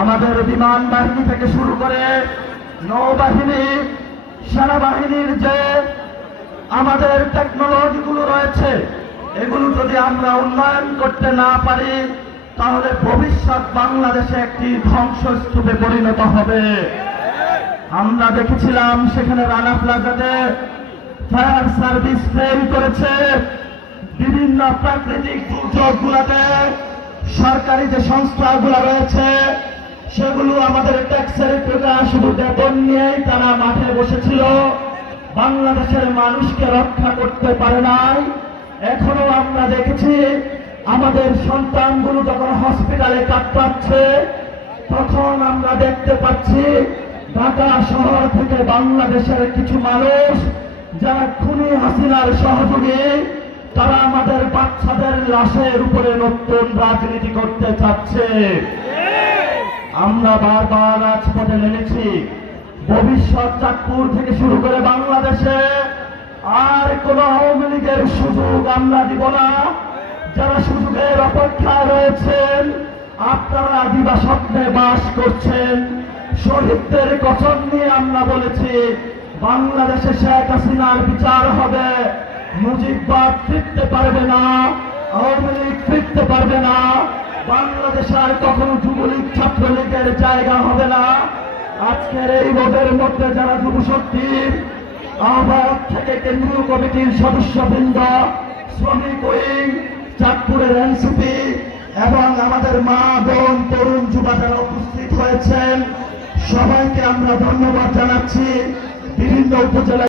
আমাদের বিমান বাহিনী থেকে শুরু করে নৌবাহিনী, সেনাবাহিনীর যে আমাদের টেকনোলজি গুলো রয়েছে, এগুলো যদি আমরা উন্নয়ন করতে না পারি তাহলে ভবিষ্যৎ বাংলাদেশে একটি ধ্বংসস্তূপে পরিণত হবে। আমরা দেখেছিলাম সেখানে রানা প্লাজাতে ফায়ার সার্ভিস ফেল করেছে। বিভিন্ন প্রাকৃতিক দুর্যোগগুলোতে সরকারি যে সংস্থাগুলো রয়েছে সেগুলো আমাদের ট্যাক্সের টাকা শুধু বেতন নিয়েই তারা মাঠে বসেছিল, বাংলাদেশের মানুষকে রক্ষা করতে পারে নাই। এখনো আমরা দেখেছি আমাদের সন্তানগুলো যখন হসপিটালে কাতরাচ্ছে তখন আমরা দেখতে পাচ্ছি ঢাকা শহর থেকে বাংলাদেশের কিছু মানুষ যারা খুনি হাসিনার সহযোগী, তারা আমাদের বাচ্চাদের লাশের উপরে নতুন রাজনীতি করতে চাচ্ছে। আমরা বারবার রাজপথে নেমেছি। ভবিষ্যৎ চাঁদপুর থেকে শুরু করে বাংলাদেশে আর কোন আওয়ামী লীগের সুযোগ আমরা দিব না। যারা সুযোগের অপেক্ষায় রয়েছেন, আপনারা দিবা স্বপ্নে বাস করছেন। শহীদদের কসম নিয়ে আমরা বলেছি বাংলাদেশে শেখ হাসিনার বিচার হবে। মুজিববাদ ফিরতে পারবে না, আওয়ামী লীগ ফিরতে পারবে না, বাংলাদেশে আর কখনো যুবলীগ ছাত্রলীগের জায়গা হবে না। আজকের এই ভোটের মধ্যে যারা যুবশক্তির আহ্বায়ক থেকে কেন্দ্রীয় কমিটির সদস্যবৃন্দ, শ্রমিক উইং, চাঁদপুরের এনসিপি এবং আমাদের মা বোন তরুণ যুবা যারা উপস্থিত হয়েছেন, সবাইকে আমরা ধন্যবাদ জানাচ্ছি। বিভিন্ন উপজেলা